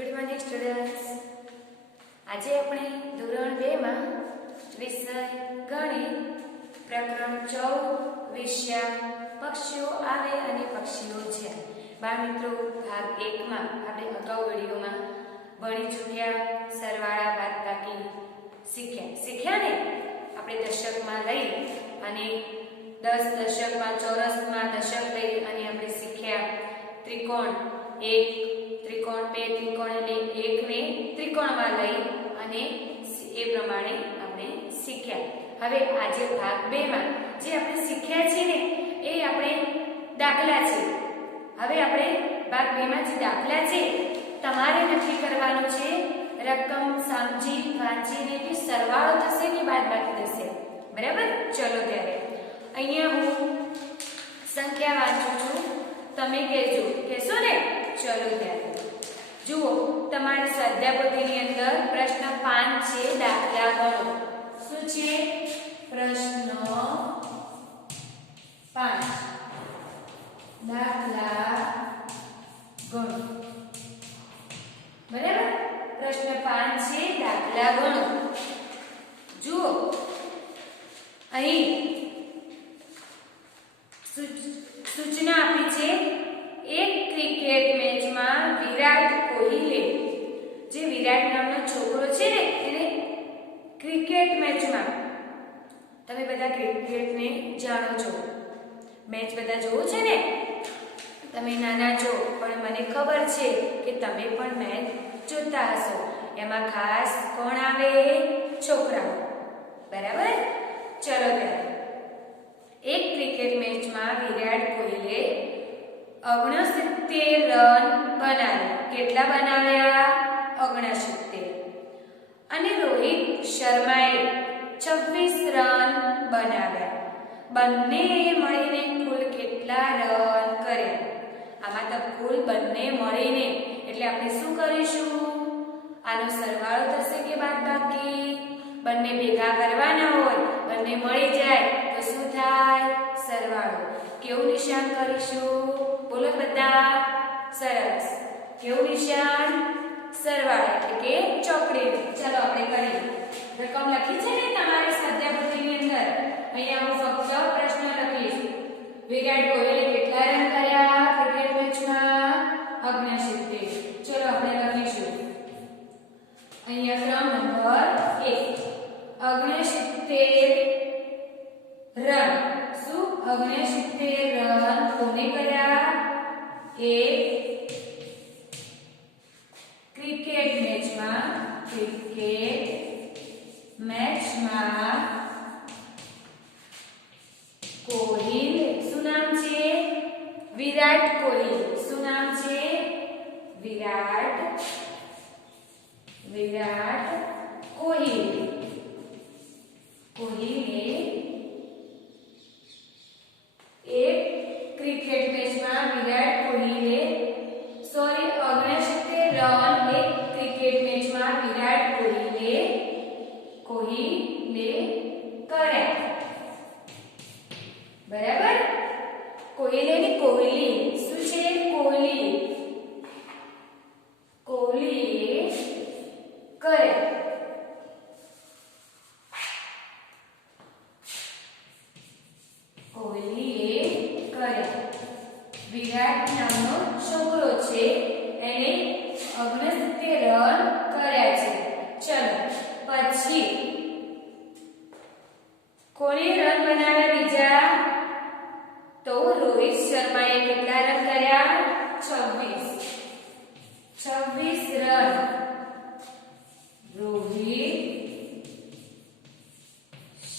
Good morning students. આજે આપણે ધોરણ 2 માં વિષય ગણિત પ્રકરણ 14 વિષય પક્ષીઓ આવે અને પક્ષીઓ છે. બાળ મિત્રો, ભાગ 1 માં આપણે અગાઉ વિડિયોમાં ભણી ચૂક્યા સરવાળા બાદબાકી શીખ્યા ને. આપણે દશકમાં લઈ અને 10 દશકમાં ચોરસમાં દશક લઈ અને આપણે શીખ્યા ત્રિકોણ 1 ત્રિકોણ 2 ત્રિકોણ એટલે 1 ને ત્રિકોણમાં લઈ અને એ પ્રમાણે આપણે શીખ્યા. હવે આજે ભાગ 2 માં જે આપણે શીખ્યા છે ને એ આપણે દાખલા છે. હવે આપણે ભાગ 2 માં જે દાખલા છે તમારે નક્કી કરવાનું છે રકમ સમજી વાંચીને કે સરવાળો થશે કે બાદબાકી થશે. બરાબર? ચલો ત્યારે અહીંયા હું સંખ્યા વાંચું છું, તમે કહેશો ને. ચલો ત્યારે જુઓ, તમારી સ્વાધ્યાયપોથીની અંદર પ્રશ્ન 5 છે, દાખલા ગણો. શું છે? પ્રશ્ન 5 દાખલા ગણો. બરાબર? પ્રશ્ન 5 છે, દાખલા ગણો. જુઓ અહીં સૂચના આપી છે. એક ક્રિકેટ મેચમાં વિરાટ કોહલીએ, જે વિરાટ નામનો છોકરો છે ને, એને ક્રિકેટ મેચમાં, તમે બધા ક્રિકેટને જાણો છો, મેચ બધા જોવો છે ને. તમે નાના છો પણ મને ખબર છે કે તમે પણ મેચ જોતા હશો. એમાં ખાસ કોણ આવે? છોકરાઓ. બરાબર? ચલો ત્યારે એક ક્રિકેટ મેચમાં વિરાટ કોહલીએ 69 રન બનાવ્યા. કેટલા બનાવ્યા? 69. અને રોહિત શર્માએ 26 રન બનાવ્યા. બંને મળીને કુલ કેટલા રન કર્યા? આમાં તો કુલ બંને મળીને એટલે આપણે શું કરીશું? આનો સરવાળો થશે કે બાદબાકી? બંને ભેગા કરવાના હોય, બંને મળી જાય તો શું થાય? સરવાળો. કેવું નિશાન કરીશું? બોલો બધા. સરસ. કેવું નિશાન? સરવાળો એટલે કે ચોકડી. ચાલો આપણે કરીએ. રકમ લખી છે ને તમારી સ્વાધ્યાયપોથીની અંદર. અહીંયા હું ફક્ત પ્રશ્ન લખીશ. વિરાટ કોહલીએ કેટલા રન કર્યા ક્રિકેટ મેચમાં? 69. ચલો આપણે લખીશું. અહીંયા ક્રમ નંબર 1 69 રન. શું? 69 રન કોને કર્યા? ક્રિકેટ મેચમાં કોહલી, શું નામ છે? વિરાટ કોહલી. શું નામ છે? વિરાટ કોહલીએ એક ક્રિકેટ મેચમાં વિરાટ કોહલીએ 69 રન એક ક્રિકેટ મેચમાં વિરાટ કોહલીએ કર્યા. બરાબર? કોહલીએ શું છે? કોહલીએ કર્યા. વિરાટ નામનો છોકરો છે, એને 69 રન કર્યા છે. ચલો પછી કોણે રન બનાવ્યા બીજા? તો રોહિત શર્માએ કેટલા રન કર્યા? 26 રન રોહિત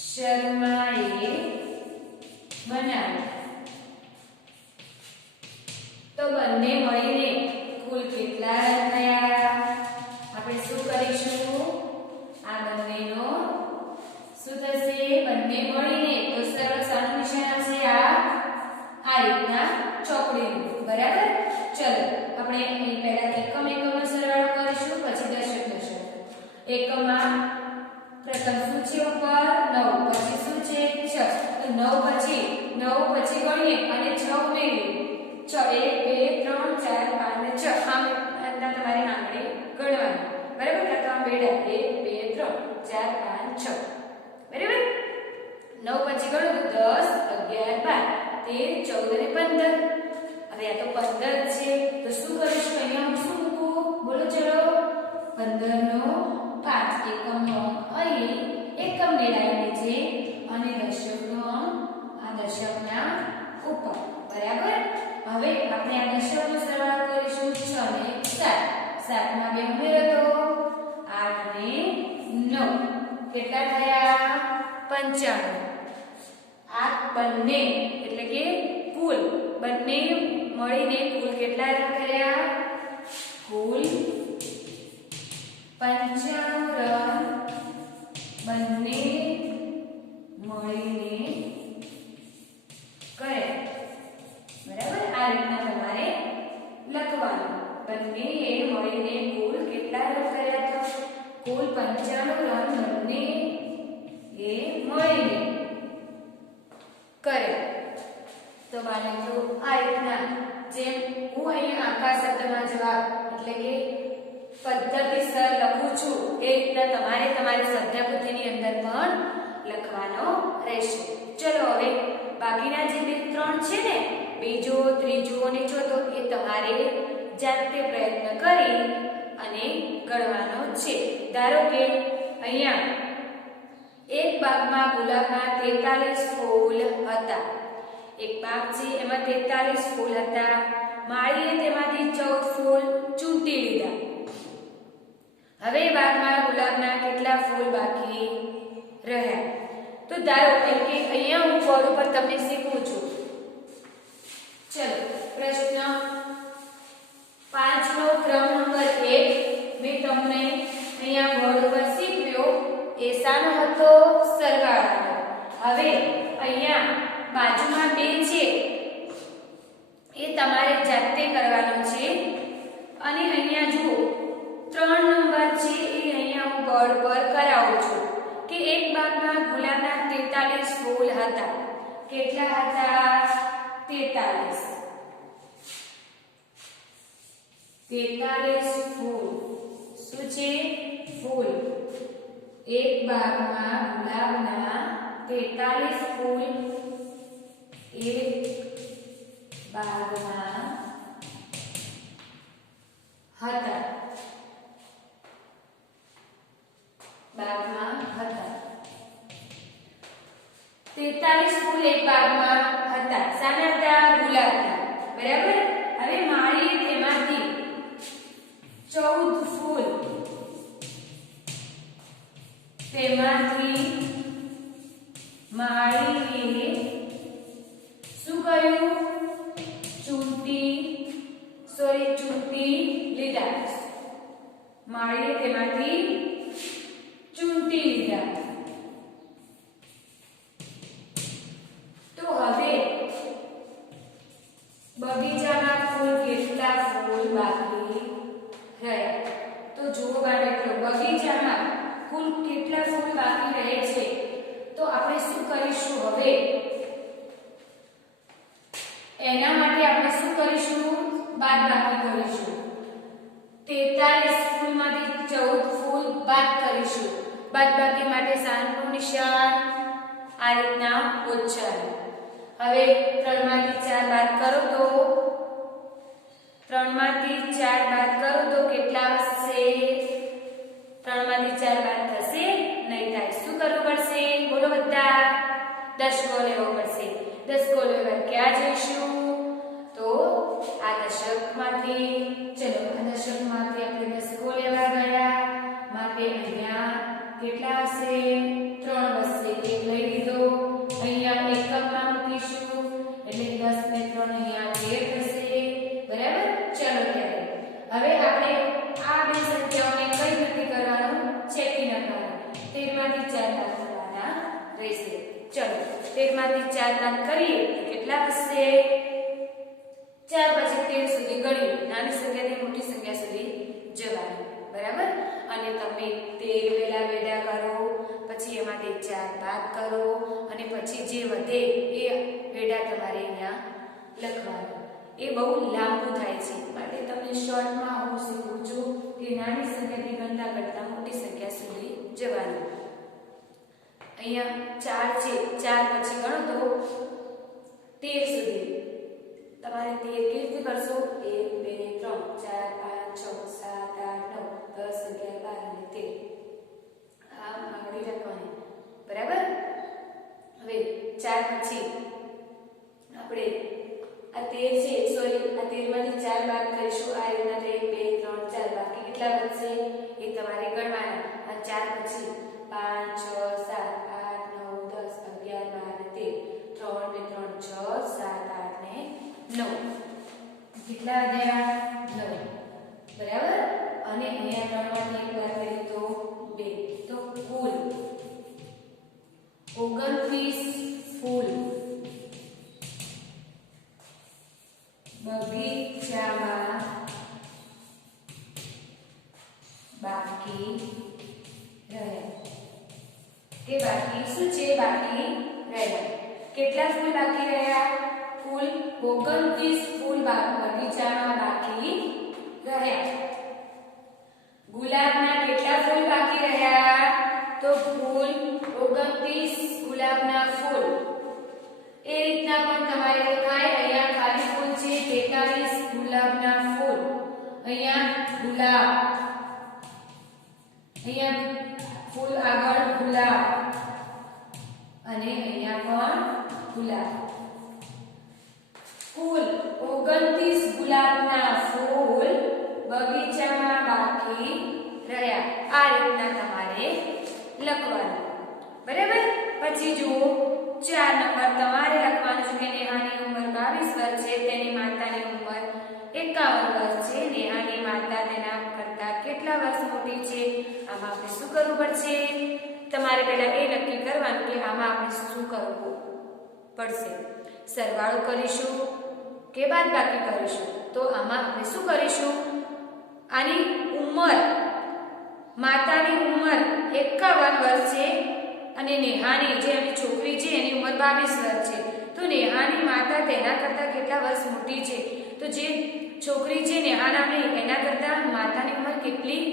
શર્માએ બનાવ્યા. તો બંને મળીને કુલ કેટલા રન થયા? આપણે શું કરીશું? આ બંનેનો શું થશે? બંને મળીને તો સરળ શાનું નિશાન આવશે? આ રીતના ચોકડીનું. બરાબર? ચલો આપણે અહીં પહેલા એકમનો સરવાળો કરીશું, પછી દશક. એકમમાં પ્રથમ શું છે? ઉપર 9, પછી શું છે? 6. તો 9 પછી ગણીએ અને 6 ઉમેરીએ. 1 2 3 4 5 6. આમ તમારી આંગળી 13, 14 અને 15. હવે આ તો 15 છે તો શું કરીશું અહીંયા હું શું મૂકું બોલો ચલો 15 નો 5 એકમનો અંક અહીં એકમને લાઈને છે અને દશકનો અંક આ દશકના ઉપર બરાબર. હવે આપણે આ દશકનો સરવાળો કરીશું 6 ને 7 7 માં 2 ઉમેરો તો 8 ને 9 કેટલા થયા 95. આ બંને એટલે કે કુલ બંને મળીને કુલ કેટલા રન કર્યા કુલ 95 રન બંને મળીને કર્યા બરાબર. આ રીતના તમારે લખવાનું બંને મળીને કુલ કેટલા રન કર્યા તો કુલ 95 રન બંને એ મળીને કરે. તો બાળકો આ રીતના જેમ હું અહીંયા આખા શબ્દમાં જવાબ એટલે કે પદ્ધતિસર લખું છું એ રીતના તમારે તમારી શબ્દપોથીની અંદર પણ લખવાનો રહેશે. ચલો હવે બાકીના જે બે ત્રણ છે ને બીજો ત્રીજો અને ચોથો એ તમારે જાતે પ્રયત્ન કરી અને ગણવાનો છે. ધારો કે અહીંયા એક બાગમાં ગુલાબના 43 ફૂલ હતા. એક બાગ છે એમાં 43 ફૂલ હતા. માળીએ તેમાંથી 14 ફૂલ ચૂંટી લીધા. હવે બાગમાં ગુલાબના કેટલા ફૂલ બાકી રહ્યા તો ધારો કે અહીંયા હું બોર્ડ ઉપર તમને શીખવું છું. ચલો પ્રશ્ન 5 નો ક્રમ નંબર 1 મેં તમને અહીંયા બોર્ડ ઉપર શીખવ્યો એ શાનો હતો સરવાળાનો. હવે અહીંયા બાજુમાં 2 છે એ તમારે જાતે કરવાનો છે અને અહીંયા જુઓ 3 નંબર છે એ અહીંયા હું બોર્ડ પર કરાવું છું કે એક બાગમાં ગુલાબના 43 ફૂલ હતા. કેટલા હતા 43 ફૂલ. શું છે ફૂલ. એક બાગમાં ગુલાબના 43 ફૂલ એક બાગમાં હતા. બાગમાં હતા 43 ફૂલ એક બાગમાં હતા. શાના હતા ગુલાબના બરાબર. હવે માળીએ તેમાંથી 14 ફૂલ તેમાંથી માળીએ શું કર્યું ચૂંટી લીધા. માળીએ તેમાંથી ચૂંટી લીધા. તો હવે બગીચામાં કુલ કેટલા ફૂલ બાકી રહ્યા તો જુઓ બાળકો બગીચામાં કુલ કેટલા ફૂલ બાકી રહે છે તો આપણે શું કરીશું હવે એના માટે આપણે શું કરીશું બાદબાકી કરીશું. 43 ફૂલમાંથી 14 ફૂલ બાદ કરીશું. બાદબાકી માટે શાનનું નિશાન આ રીતના ઓછા. હવે 3 માંથી 4 બાદ કરો તો 3 માંથી 4 બાદ કરો તો કેટલા આવશે 3 માંથી 4 બાદ થશે નહીં થાય. શું કરવું પડશે બોલો બધા દશકો લેવો પડશે. દશકો લેવા ક્યાં જઈશું તો આ દશકમાંથી ચલો આ દશકમાંથી આપણે દશકો લેવા ગયા માટે અહીંયા કેટલા હશે 3 હશે. એક લઈ લીધો અહીંયા એકમમાં મૂકીશું એટલે 10 ને 3 અહીંયા 13 થશે બરાબર. ચલો ત્યારે હવે આપણે આ બે સંખ્યાઓને કઈ રીતે કરવાનું ચેકી નાખવાનું. 13 માંથી 4 બાદ કરવાના રહેશે. ચલો 13 માંથી 4 બાદ કરીએ તો કેટલા હશે 4 પછી 13 સુધી ગણીએ. નાની સંખ્યાથી મોટી સંખ્યા સુધી જવાનું બરાબર. અને તમે 13 વેલા વેડા કરો પછી એમાંથી 4 બાદ કરો અને પછી જે વધે એ વેડા તમારે અહીંયા લખવાનું. એ બહુ લાંબુ થાય છે માટે તમને શોર્ટમાં હું શીખવું છું કે નાની સંખ્યાથી ગણતા કરતા મોટી સંખ્યા સુધી જવાનું. અહીંયા 4 છે 4 પછી ગણો તો 13 સુધી તમારે 13 કેવી રીતે કરશો? 1 2 3 4 5 6 7 8 9 10 11 12 અને 13 આમ આંગળી રાખવાની, બરાબર? હવે 4 પછી આપણે આ 13 છે, સોરી આ 13 માંથી 4 બાદ કરીશું. આ રીતના 1 2 3 4 બાકી કેટલા વધશે એ તમારે ગણવાના. આ 4 પછી 5 6 7 8 9 10 11 12 13 3 ને 3 6 7 8 ને 9 કેટલા વધ્યા? 9, બરાબર? અને અહીંયા 3 માંથી 1 બાદ કરીએ તો 2, તો કુલ 29 ફૂલ બગીચામાં બાકી રહ્યા. કે બાકી શું છે? બાકી રહ્યા. કેટલા ફૂલ બાકી રહ્યા? કુલ 29 ફૂલ બગીચામાં બાકી રહ્યા. ગુલાબના કેટલા ફૂલ બાકી રહ્યા? તો કુલ 29 ગુલાબના ફૂલ. એ રીતના પણ તમારે લખાય. અહીંયા ખાલી ફૂલ છે 43 ગુલાબના ફૂલ. અહીંયા ગુલાબ, અહીંયા ફૂલ આગળ ગુલાબ અને અહીંયા પણ ગુલાબ. કુલ 29 ગુલાબના ફૂલ બગીચામાં બાકી રહ્યા. આ રીતના તમારે લખવાનું, બરાબર? પછી જુઓ 4 નંબર તમારે લખવાનું છે કે નેહાની ઉંમર 22 વર્ષ છે, તેની માતાની ઉંમર 51 વર્ષ છે. નેહાની માતા તેના કરતા કેટલા વર્ષ મોટી છે? આમાં આપણે શું કરવું પડશે? તમારે પહેલા એ નક્કી કરવાનું કે આમાં આપણે શું કરવું પડશે. સરવાળો કરીશું કે બાદબાકી કરીશું? તો આમાં આપણે શું કરીશું? આની ઉંમર, માતાની ઉંમર 51 વર્ષ છે અને નેહાની જે એની છોકરી છે એની ઉંમર 22 વર્ષ છે. તો નેહાની માતા તેના કરતા કેટલા વર્ષ મોટી છે? તો જે છોકરી છે નેહા નામની, એના કરતા માતાની ઉંમર કેટલી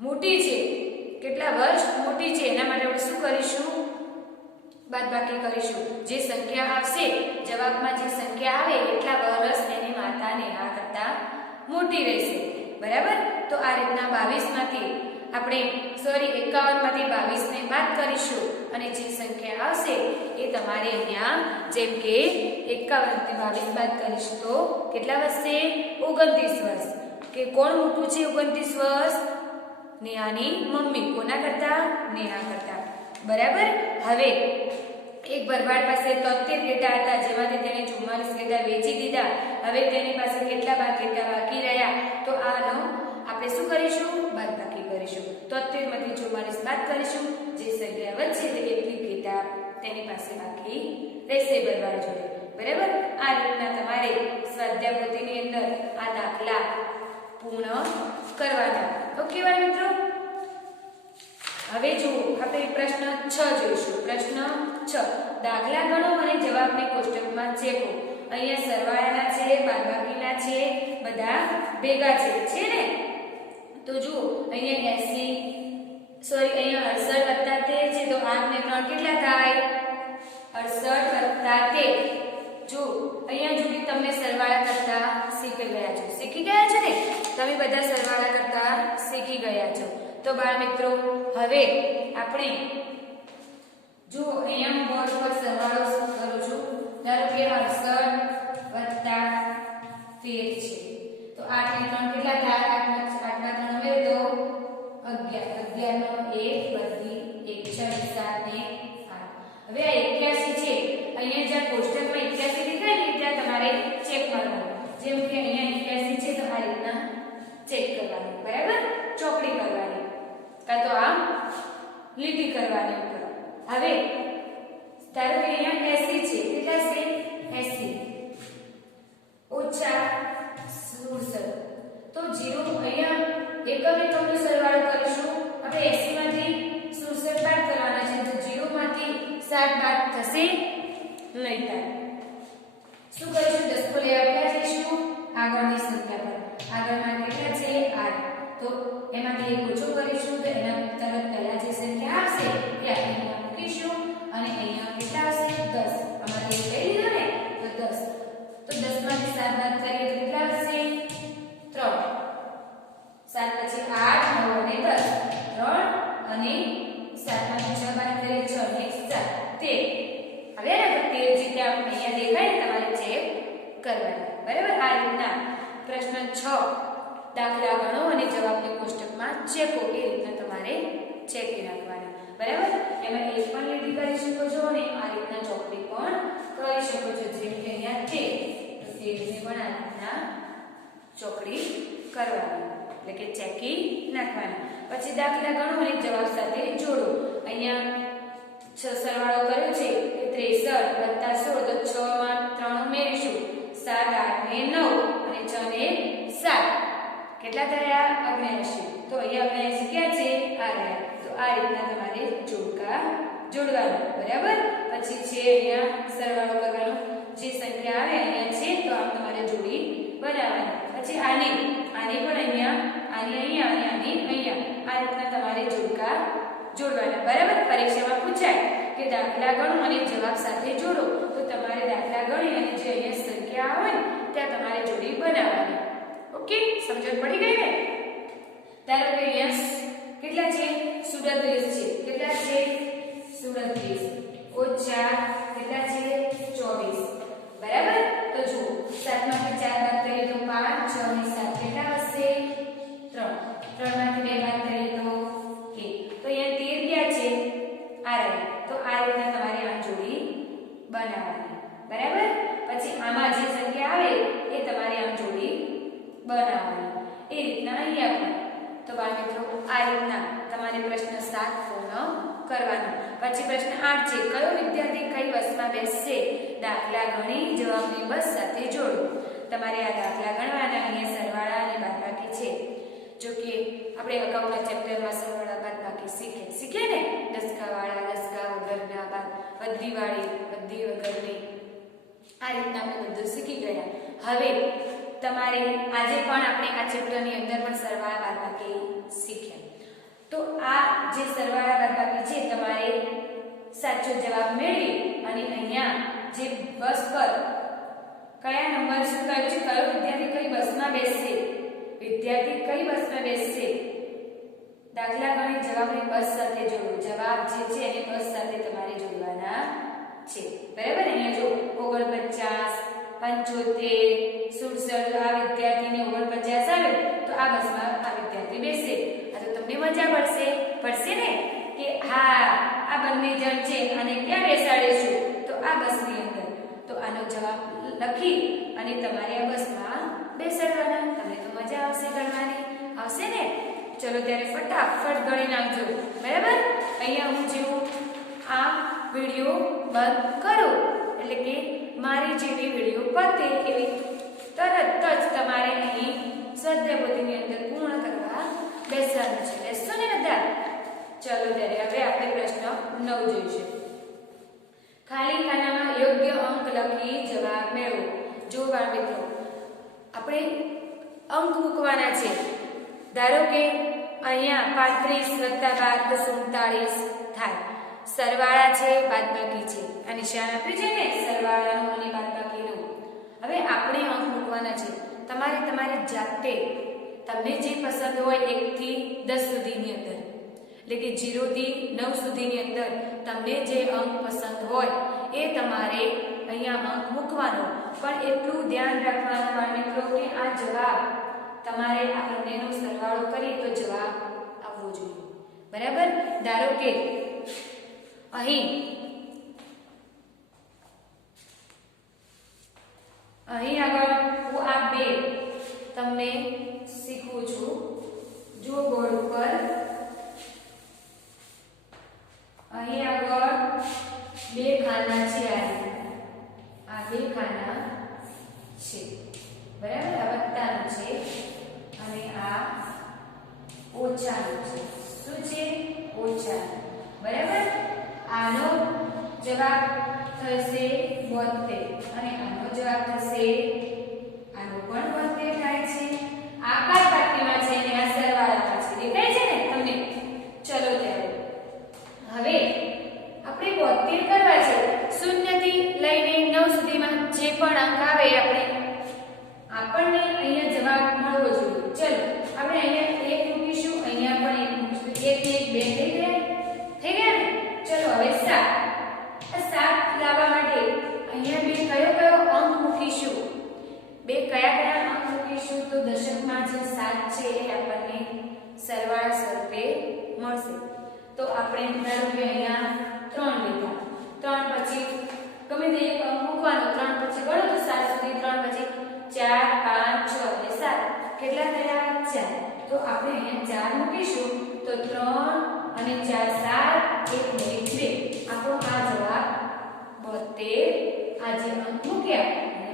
મોટી છે? કેટલા વર્ષ મોટી છે? એના માટે આપણે શું કરીશું? બાદબાકી કરીશું. જે સંખ્યા આવશે જવાબમાં, જે સંખ્યા આવે એટલા વર્ષ એની માતા નેહા કરતા મોટી રહેશે, બરાબર? તો આ રીતના 22 માંથી આપણે 51 માંથી 22 ને બાદ કરીશું અને જે સંખ્યા આવશે એ તમારે અહીંયા, જેમ કે 51 માંથી 22 બાદ કરીશું તો કેટલા વધશે? 29 વર્ષ. કે કોણ મોટું છે 29 વર્ષ? નેહાની મમ્મી. કોના કરતા? નેહા કરતા, બરાબર? હવે એક ભરવાડ પાસે 73 ઘેટા હતા, જેમાંથી તેને 44 ઘેટા વેચી દીધા. હવે તેની પાસે કેટલા ઘેટા બાકી રહ્યા? તો આનો આપણે શું કરીશું? બાદબાકી કરીશું. 73 માંથી 44 બાદ કરીશું. જે સંખ્યા વધશે તે એટલી ઘેટા તેની પાસે બાકી રહેશે ભરવાડ જોડે, બરાબર? આ રીતના તમારે સ્વાધ્યાય પોથીની અંદર આ દાખલા પૂર્ણ કરવાના. ઓકે વાલા મિત્રો, હવે જુઓ આપણે પ્રશ્ન 6 જોઈશું. પ્રશ્ન 6, દાખલા ગણો અને જવાબને કોષ્ટકમાં ચેકો. અહીંયા સરવાળાના છે, બાદબાકીના છે, બધા ભેગા છે ને? તો જુઓ અહીંયા 80 સોરી અહીંયા 68 વત્તા 13 છે, તો 8 ને 3 કેટલા થાય? 68 વત્તા 13. જો અહીંયા સુધી તમને સરવાળા કરતા શીખી ગયા છો. શીખી ગયા છો ને? તમે બધા સરવાળા કરતા શીખી ગયા છો. તો બાળ મિત્રો, હવે આપણે જો અહીંયા હું બોર્ડ પર સરવાળો કરું છું. ધારો કે 68 વત્તા 13 છે, તો 8 ને 3 કેટલા થાય? 8 માં 3 ઉમેરી દો 11. 11 નો 1 બધી 1 6 7 ને 8. હવે આ 81 છે. અહીંયા જ્યાં કોષ્ટકમાં 81 દેખાય ને ત્યાં તમારે ચેક કરવાનું. જેમ કે અહીંયા 81 છે તો આ રીતના ચેક કરવાનું, બરાબર? ચોકડી કરવાની કાં તો આમ લીટી કરવાની ઉપર. હવે ધારો કે અહીંયા 80 છે, કેટલા છે? 80 ઓછા 67. તો 0 અહીંયા એકમનો સરવાળો કરીશું. આપણે 80 માંથી 67 બાદ કરવાના છે, તો 0 માંથી 7 બાદ થશે નહીં થાય. શું કરીશું? દસકો લઈ આવ્યા જઈશું આગળની સંખ્યા પર. આગળમાં કેટલા છે? 8. તો એમાંથી એક ઓછો કરીશું તો એના તરત પહેલા જે સંખ્યા આવશે એ આપણે અહીંયા મૂકીશું અને અહીંયા કેટલા આવશે? 10. આમાંથી એક લઈ લીધો ને તો કરવાના. બરાબર? આ રીતના પ્રશ્ન 6 દાખલા ગણો અને જવાબને કોષ્ટકમાં ચેકો એ રીતના તમારે ચેકી નાખવાના. બરાબર? એમાં એક પણ લીટી કરી શકો છો અને આ રીતના ચોકડી પણ કરી શકો છો. જેમ કે અહીંયા છે તો તે રીતે પણ આ રીતના ચોકડી કરવાની, એટલે કે ચેકી નાખવાના. પછી દાખલા ગણો અને જવાબ સાથે જોડો. અહીંયા 6 સરવાળો કર્યો છે કે 63 + 16 તો 6 માં 3 ઉમેરીશું, 7 8 ને 9 અને 6 ને 7 કેટલા થયા? 79. તો અહીંયા 79 ક્યાં છે? આ રહ્યા. તો આ રીતના તમારે જોડકા જોડવાના. બરાબર? પછી છે અહીંયા સરવાળો કરવાનો, જે સંખ્યા આવે અહીંયા છે તો આમ તમારે જોડી બનાવવાની. પછી આની પણ અહીંયા, આની અહીંયા અને આની અહીંયા, આ રીતના તમારે જોડકા જોડવાના. બરાબર? પરીક્ષામાં પૂછાય કે દાખલા ગણો અને જવાબ સાથે જોડો, તો તમારે દાખલા ગણી અને જે અહીંયા સંખ્યા આવે ને ત્યાં તમારે જોડી બનાવવાની. ઓકે, સમજણ પડી ગઈ ને? ધારો કે અહીંયા કેટલા છે? 37 છે. કેટલા છે? 37 ઓછા કેટલા છે? 24. બરાબર? તો જુઓ 7 માંથી 4 બાદ કરીએ તો 5, 6 ને 7 કેટલા હશે? 3. 3 માંથી 2 બાદ કરીએ તો 1. તો અહીંયા 13 ક્યાં છે? આ રહે. તો આ રીતના તમારે આમ જોડી બનાવવાની. બરાબર? પછી આમાં જે સંખ્યા આવે એ તમારે આમ જોડી બનાવવાની. એ રીતના અહીંયા પણ. તો બાળ મિત્રો આ રીતના તમારે પ્રશ્ન 7 પૂર્ણ કરવાનો. પછી પ્રશ્ન 8 છે, કયો વિદ્યાર્થી કઈ બસમાં બેસશે? દાખલા ગણી જવાબની બસ સાથે જોડો. તમારે આ દાખલા ગણવાના. અહીંયા સરવાળા અને બાદબાકી છે. જો કે આપણે અગાઉના ચેપ્ટરમાં સરવાળા બાદબાકી શીખે ને, દસકાવાળા, દસકા વગરના, વધીવાળી, વધી વગરની, આ રીતના આપણે બધું શીખી ગયા. હવે તમારે આજે પણ આપણે આ ચેપ્ટરની અંદર પણ સરવાળા બાદબાકી શીખ્યા. તો આ જે સરવાળા બાદબાકી છે તમારે સાચો જવાબ મેળવી અને અહીંયા જે બસ પર કયા નંબર શું કહ્યું છે, કયો વિદ્યાર્થી કઈ બસમાં બેસશે, વિદ્યાર્થી કઈ બસમાં બેસશે, દાખલા ગણી જવાબને બસ સાથે જોડો. જવાબ જે છે એને બસ સાથે તમારે જોડવાના છે. બરાબર? અહીંયા જો 49 75 67 આ વિદ્યાર્થીને 49 આવે તો આ બસમાં આ વિદ્યાર્થી બેસે. આ તો તમને મજા પડશે ને કે હા આ બંને જણ છે અને ક્યાં બેસાડીશું? તો આ બસની અંદર. તો આનો જવાબ લખી અને તમારે આ બસમાં બેસાડવાના. તમને તો મજા આવશે ગણવાની. આવશે ને? ચલો ત્યારે ફટાફટ ગણી નાખજો. બરાબર? અહીંયા હું જેવું આ વિડિયો બંધ કરું એટલે કે મારી જેવી વિડિયો પતે એવી તરત જ તમારે અહીં સ્વાધ્યાય પોથીની અંદર પૂર્ણ કરવા બેસવાનું છે. બેસશો ને બધા? ચલો ત્યારે હવે આપણે પ્રશ્ન 9 જોઈશું. ખાલી ખાનામાં યોગ્ય અંક લખી જવાબ મેળવો. જો બાળ મિત્રો આપણે અંક મૂકવાના છે. ધારો કે અહીંયા 35 + 12 39 થાય. સરવાળા છે, બાદબાકી છે. આ નિશાન આપ્યું છે ને સરવાળાનું અને બાદબાકીનું. હવે આપણે અંક મૂકવાના છે. તમારે તમારી જાતે તમને જે પસંદ હોય 1 થી 10 સુધીની અંદર, એટલે કે 0 થી 9 સુધીની અંદર તમને જે અંક પસંદ હોય એ તમારે અહીંયા અંક મૂકવાનો. પણ એટલું ધ્યાન રાખવાનું બાળ મિત્રો કે આ જવાબ તમારે આ બંનેનો સરવાળો કરી તો જવાબ આવવો જોઈએ. બરાબર? ધારો કે અહીં આગળ હું આ બે તમને શીખવું છું. જો બોર્ડ ઉપર અહીં આગળ બે ખાના છે. આ બે ખાના છે. બરાબર? આ વત્તાનું છે અને આ ઓછાનું છે. શું છે? ઓછાનું. બરાબર? આનો જવાબ થશે 72 અને આનો જવાબ થશે, આનો પણ 72 થાય છે. આકાર પાટીમાં છે અને આ સરવાળામાં છે. દેખાય છે ને તમને? ચલો ત્યારે હવે આપણે 72 કરવા છે. 0 થી લઈને 9 સુધીમાં જે પણ અંક આવે આપણને અહીંયા જવાબ મળવો જોઈએ. ચલો આપણે અહીંયા 1 મૂકીશું, અહીંયા પણ 1 મૂકીશું. 1 1 2 થઈ ગયા ને? ચલો હવે 7. આ 7 લાવવા માટે અહીંયા બે કયો અંક મૂકીશું? દશકમાં જે 7 છે એ આપણને સરવાળા સ્વરૂપે મળશે. તો આપણે ધારો કે અહીંયા 3 લીધા, 3 પછી ગમે તે એક અંક મૂકવાનો, 3 પછી ગણો તો 7 સુધી, 3 પછી 4 5 6 અને 7 કેટલા થયા? 4. તો આપણે અહીંયા 4 મૂકીશું તો 3 અને 4 7 1 ને 2 આપણો આ જવાબ 72 આ જે અંક મૂક્યા અને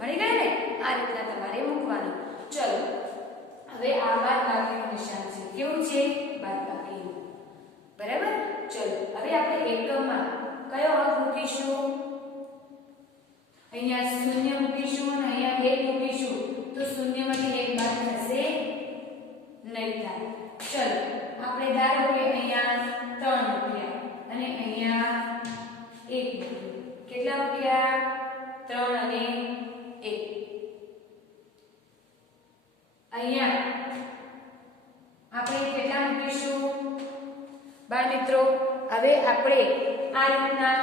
મળી ગઈ ને. આ રીતના તમારે મૂકવાનું. ચલો હવે આ બાદબાકીનું નિશાન છે. કેવું છે? બાદબાકી. બરાબર. ચલો હવે આપણે એકમમાં કયો અંક મૂકીશું? અહીંયા 0 મૂકીશું અને અહીંયા 1 મૂકીશું તો 0 માંથી 1 બાદ થશે નહીં થાય. ચલો આપણે ધારો કે અહીંયા 3 મૂક્યા અને અહીંયા 1 મૂક્યું. કેટલા મૂક્યા? 3 અને 1. અહીંયા આપણે કેટલા મૂકીશું? બાળ મિત્રો હવે આપણે આ રીતના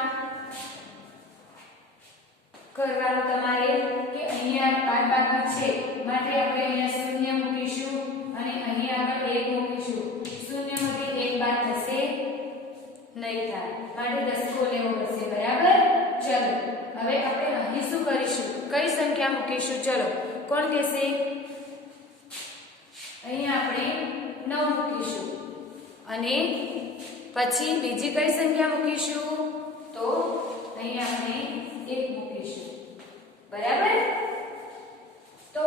કરવાનું તમારે કે અહીંયા બાદબાકી છે માટે આપણે અહીંયા 0 મૂકીશું અને અહીંયા આપણે 1 મૂકીશું. 0 માંથી 1 બાદ થશે નહીં થાય માટે દસકો લેવો પડશે. બરાબર. ચલો હવે આપણે અહીં શું કરીશું? કઈ સંખ્યા મૂકીશું? ચલો કોણ કહેશે? અહીંયા આપણે 9 મૂકીશું અને પછી બીજી કઈ સંખ્યા મૂકીશું? તો અહીંયા આપણે 1 મૂકીશું. બરાબર. તો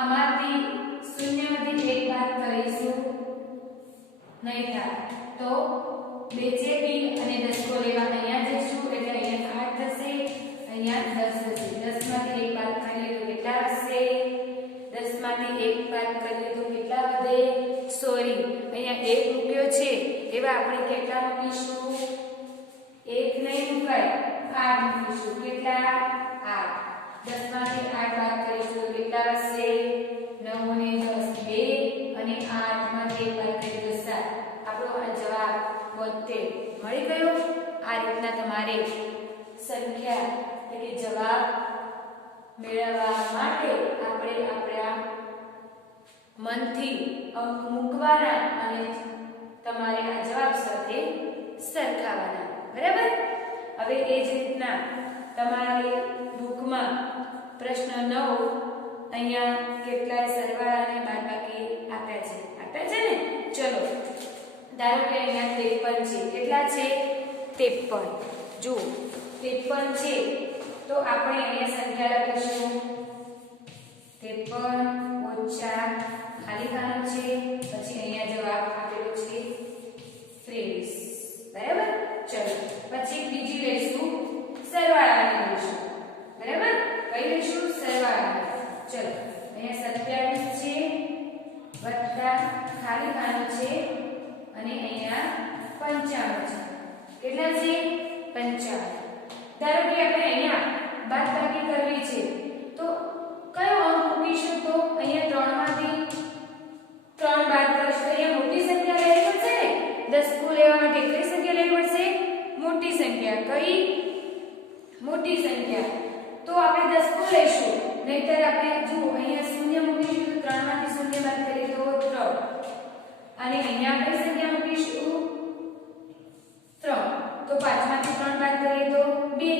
આમાંથી 0 માંથી 1 બાદ કરીશું નહીં થાય તો 2 છે 2 અને દસકો લેવા અહીંયા જઈશું એટલે અહીંયા 8 થશે, અહીંયા 10 થશે. 10 માંથી 1 બાદ કરીએ તો કેટલા હશે? 10 માંથી 1 બાદ કરીએ તો કેટલા વધે? સોરી અહીંયા 1 મૂક્યો છે એવા આપણે કેટલા મૂકીશું? 1 નહીં મુકાય, 8 મૂકીશું. કેટલા? 8. 10 માંથી 8 બાદ કરીશું તો કેટલા હશે? 9 અને 10 2 અને 8 માંથી 1 બાદ કરીએ તો 7. આપણો આ જવાબ 72 મળી ગયો. આ રીતના તમારે સંખ્યા એટલે કે જવાબ મેળવવા માટે આપણે આપણા મનથી અંક મૂકવાના અને તમારે આ જવાબ સાથે સરખાવવાના. બરાબર. હવે એ જ રીતના તમારી બુકમાં પ્રશ્ન 9 અહીંયા કેટલાય સરવાળા અને બાદબાકી આપ્યા છે ને. ચલો ધારો કે અહીંયા 53 છે. કેટલા છે? 53. જો 53 છે તો આપણે અહીંયા સંખ્યા લખીશું 53 ઓછા ખાલી ખાનું છે પછી અહીંયા જવાબ આપેલો છે 23. બરાબર. ચલો પછી બીજી લઈશું સરવાળાની લઈશું. બરાબર. કઈ લઈશું? સરવાળાની. ચલો અહીંયા 27 છે વત્તા ખાલી ખાનું છે અને અહીંયા 55 છે. કેટલા છે? 55. ધારો કે આપણે અહીંયા બાદબાકી કરવી છે તો કયો અંક મૂકીશું? તો અહીંયા 3 માંથી 3 બાદ કરીશું. અહીંયા મોટી સંખ્યા લેવી પડશે ને. દસકો લેવા માટે કઈ સંખ્યા લેવી પડશે? મોટી સંખ્યા. કઈ? મોટી સંખ્યા. તો આપણે દસકો લઈશું. નહીતર આપણે જો અહીંયા 0 મૂકીશું તો 3 માંથી 0 બાદ કરીએ તો 3 અને અહીંયા કઈ સંખ્યા મૂકીશું? 3. તો 5 માંથી 3 બાદ કરીએ તો 2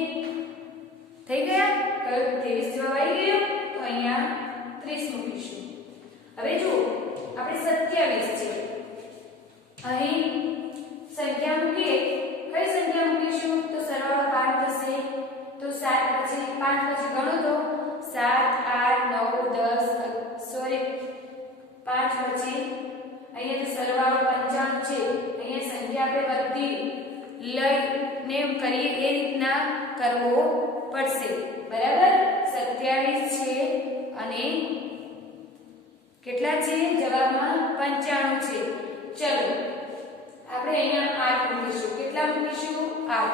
થઈ ગયા. કયો? 23 જવાબ આવી ગયો. તો અહીંયા 30 મૂકીશું. હવે જો આપણે 27 છે અહીં સંખ્યા મૂકીએ. કઈ સંખ્યા મૂકીશું? તો સરવાળો 5 થશે તો 7 પછી 5 પછી ગણો તો 7 8 9 10 સોરી 5 પછી અહીંયા તો સરવાળો 55 છે. અહીંયા સંખ્યા આપણે બધી લઈને કરીએ એ રીતના કરવો પડશે. બરાબર. 27 છે અને કેટલા છે? જવાબમાં 95 છે. ચલો આપણે અહીંયા 8 મૂકીશું. કેટલા મૂકીશું? 8.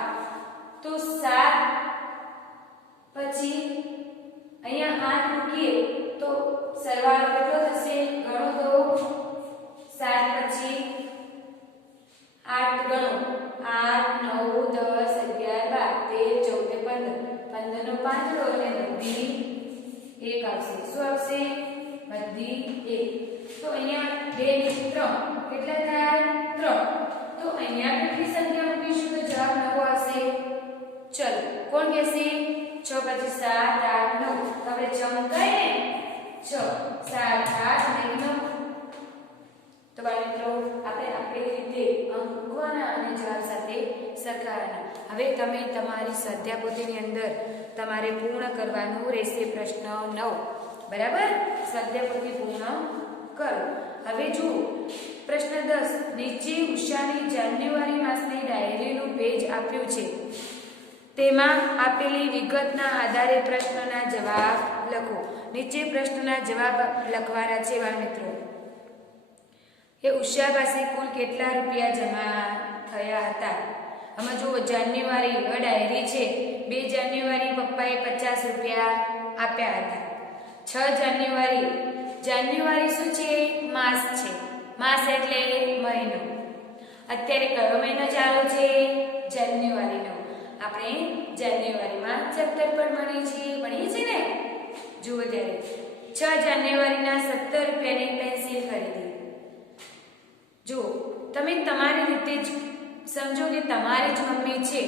તો 7 પછી અહીંયા 8 મૂકીએ તો સરવાળો કેટલો થશે? ગણો તો 7 પછી 8 ગણો 8 9 10 11 12 13 14 15 15 નો પાંચડો અને 9 × 1 1 આવશે. શું આવશે? બધી 1. તો અહીંયા 2 ને 3 કેટલા થાય? 3. તો અહીંયા કેટલી સંખ્યા મૂકીશું તો જવાબ 9 આવશે. ચલો કોણ કહેશે? 6 પછી 7 8 9. તો આપણે 6 મુકાય ને? 6 7 8 અને 9. તો બાળમિત્રો આપણે આપેલી રીતે અંક મૂકવાના અને જવાબ સાથે સરખાવવાના. હવે તમે તમારી સ્વાધ્યાય પોથીની અંદર તમારે પૂર્ણ કરવાનું રહેશે પ્રશ્ન 9. બરાબર? સ્વાધ્યાય પોથી પૂર્ણ કરો. હવે જુઓ પ્રશ્ન 10. નીચે ઉષાની જાન્યુઆરી માસની ડાયરીનું પેજ આપ્યું છે. તેમાં આપેલી વિગતના આધારે પ્રશ્નના જવાબ લખો. નીચે પ્રશ્નના જવાબ લખવાના છે બાળમિત્રો. કે ઉષા પાસે કુલ કેટલા રૂપિયા જમા થયા હતા? આમાં જુઓ જાન્યુઆરી ડાયરી છે. 2 જાન્યુઆરી પપ્પાએ 50 રૂપિયા આપ્યા હતા. 6 જાન્યુઆરી, જાન્યુઆરી શું છે? માસ છે. માસ એટલે મહિનો. અત્યારે કયો મહિનો ચાલુ છે? જાન્યુઆરીનો. આપણે જાન્યુઆરીમાં ચેપ્ટર પર ભણીએ છીએ ને? જુઓ ત્યારે 6 જાન્યુઆરીના 17 રૂપિયાની પેન્સિલ ખરીદી. જો તમે તમારી રીતે જ સમજો કે તમારી જ મમ્મી છે.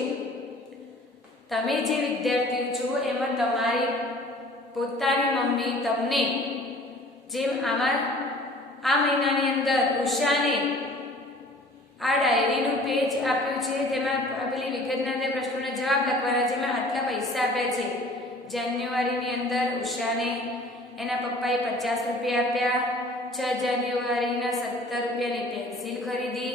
તમે જે વિદ્યાર્થીઓ છો એમાં તમારી પોતાની મમ્મી તમને જેમ આ મહિનાની અંદર ઉષાને આ ડાયરીનું પેજ આપ્યું છે. તેમાં આપેલી વિગતના અંદર પ્રશ્નોના જવાબ લખવાના. જેમાં આટલા પૈસા આપ્યા છે. જાન્યુઆરીની અંદર ઉષાને એના પપ્પાએ 50 રૂપિયા આપ્યા. 6 જાન્યુઆરીના 17 રૂપિયાની પેન્સિલ ખરીદી.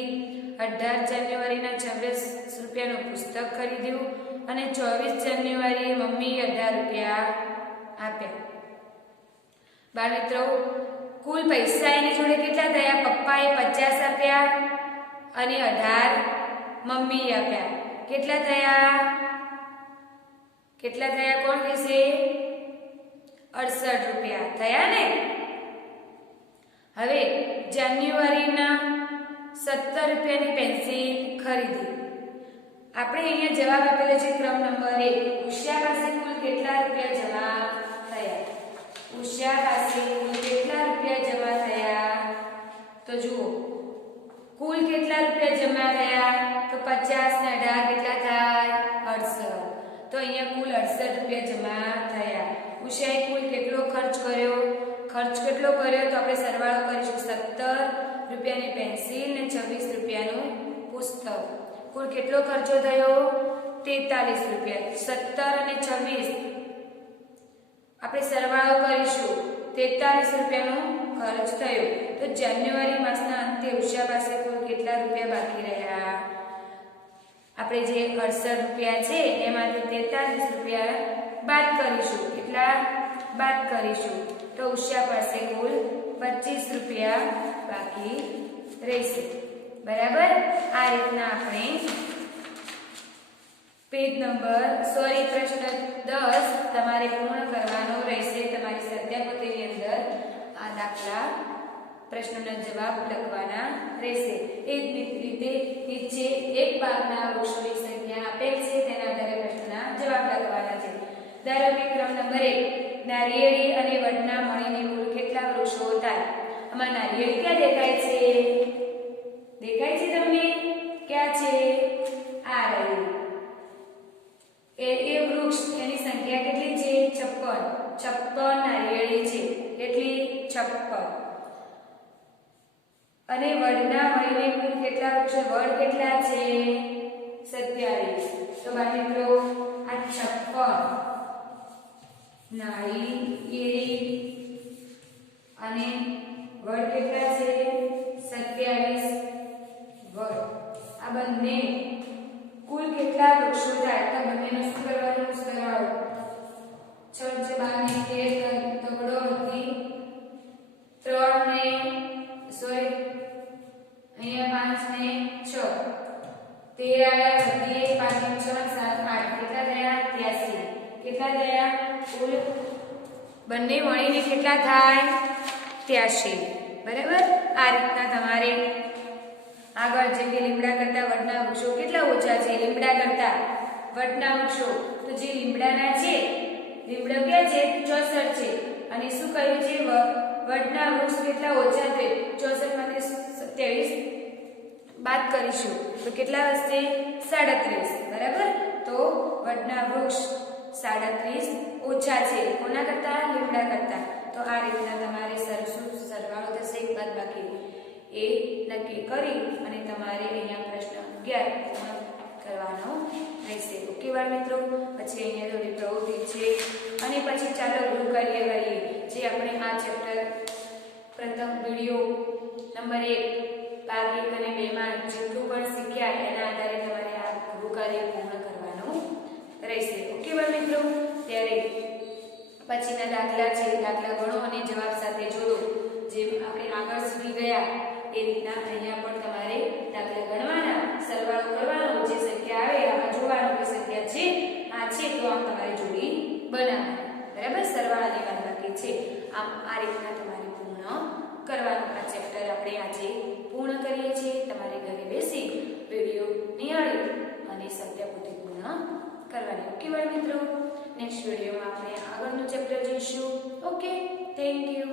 18 જાન્યુઆરીના 26 રૂપિયાનું પુસ્તક ખરીદ્યું અને 24 જાન્યુઆરીએ મમ્મીએ 18 રૂપિયા આપ્યા. બાળમિત્રો કુલ પૈસા એની જોડે કેટલા થયા? પપ્પાએ 50 આપ્યા અને 18 મમ્મીએ આપ્યા. કેટલા થયા? કોણ કહેશે? 68 રૂપિયા થયા ને? હવે જાન્યુઆરીના 17 રૂપિયાની પેન્સિલ ખરીદી. આપણે અહીંયા જવાબ આપેલો છે ક્રમ નંબર 1. ઉષા પાસે કુલ કેટલા રૂપિયા જમા થયા? ઉષા પાસે કુલ કેટલા રૂપિયા જમા થયા? તો જુઓ કુલ કેટલા રૂપિયા જમા થયા? તો 50 ને 18 કેટલા થાય? 68. તો અહીંયા કુલ 68 રૂપિયા જમા થયા. ઉષાએ કુલ કેટલો ખર્ચ કર્યો? ખર્ચ કેટલો કર્યો? તો આપણે સરવાળો કરીશું. 17 રૂપિયાની પેન્સિલ ને 26 રૂપિયાનું પુસ્તક. કુલ કેટલો ખર્ચો થયો? 43 રૂપિયા. 17 અને 26 આપણે સરવાળો કરીશું. 43 રૂપિયાનો ખર્ચ થયો. તો જાન્યુઆરી માસના અંતે ઉષા પાસે કુલ કેટલા રૂપિયા બાકી રહ્યા? આપણે જે 68 રૂપિયા છે એમાંથી 43 રૂપિયા બાદ કરીશું. કેટલા બાદ કરીશું? તો ઉષા પાસે કુલ 25 રૂપિયા બાકી રહેશે. બરાબર? આ રીતના આપણે પ્રશ્ન 10 તમારે પૂર્ણ કરવાનો રહેશે. તમારી સ્વાધ્યાય પોથીની અંદર આ દાખલા પ્રશ્નોના જવાબ લખવાના રહેશે. એ જ રીતે નીચે એક ભાગના વૃક્ષોની સંખ્યા આપેલ છે. તેના આધારે પ્રશ્નના જવાબ લખવાના છે. ધારો કે ક્રમ નંબર 1 નારિયેળી અને વડના મળીને કુલ કેટલા વૃક્ષો થાય? આમાં નારિયેળી ક્યાં દેખાય છે? દેખાય છે તમને? ક્યાં છે? આ રહ્યું એ વૃક્ષ. એની સંખ્યા કેટલી છે? 56 નારિયેળી છે. કેટલી? 56. અને વડના મળીને કુલ કેટલા વૃક્ષો? વડ કેટલા છે? 27. તો બાળમિત્રો આ 56 નારિયેળી અને વડ કેટલા છે? 27 વડ. આ બંને કુલ કેટલા વૃક્ષો થાય? તો બંનેનો શું કરવાનું? સરવાળો. 6 × 12 તગડો હતી 3 ને અહીંયા 5 ને 6 13 આયા વધી 5 ને 6 7 8 કેટલા થયા? 83. કેટલા થયા? કુલ બંને મળીને કેટલા થાય? 83. બરાબર? આ રીતના તમારે આગળ જેમ કે લીમડા કરતા વડના વૃક્ષો કેટલા ઓછા છે? લીમડા કરતા વડના વૃક્ષો તો જે લીમડાના છે, લીમડો ક્યાં છે? 64 છે. અને શું કહ્યું છે વડના વૃક્ષ કેટલા ઓછા છે 64 માંથી 27 બાદ કરીશું તો કેટલા વધશે 37 બરાબર તો વડના વૃક્ષ 37 ઓછા છે કોના કરતા લીમડા કરતા તો આ રીતના તમારે સરવાળો થશે બાદબાકી એ નક્કી કરી અને તમારે અહીંયા પ્રશ્ન 11 પૂર્ણ કરવાનો રહેશે ઓકે બાળ મિત્રો પછી અહીંયા થોડી પ્રવૃત્તિ છે અને પછી ચાલો ગૃહ કાર્ય કરીએ જે આપણે આ ચેપ્ટર પ્રથમ વિડિયો નંબર 1 ભાગ 1 અને 2 માં જેટલું પણ શીખ્યા એના આધારે તમારે આ ગૃહ કાર્ય પૂર્ણ કરવાનું રહેશે ઓકે બાળ મિત્રો ત્યારે પછીના દાખલા છે દાખલા ગણો અને જવાબ સાથે જોડો જેમ આપણે આગળ સુધી ગયા એ રીતના અહીંયા પણ તમારે દાખલા ગણવાના સરવાળો કરવાનો જે સંખ્યા આવે આમાં જોવાનું કે સંખ્યા છે આ છે તો આમ તમારે જોડી બનાવવાની બરાબર સરવાળા અને બાદબાકી છે આમ આ રીતના તમારે પૂર્ણ કરવાનું આ ચેપ્ટર આપણે આજે પૂર્ણ કરીએ છીએ તમારે ઘરે બેસી વિડિયો નિહાળી અને સ્વાધ્યાય પૂર્ણ કરવાની ઓકે બાળ મિત્રો નેક્સ્ટ વિડિયોમાં આપણે આગળનું ચેપ્ટર જોઈશું ઓકે થેન્ક યુ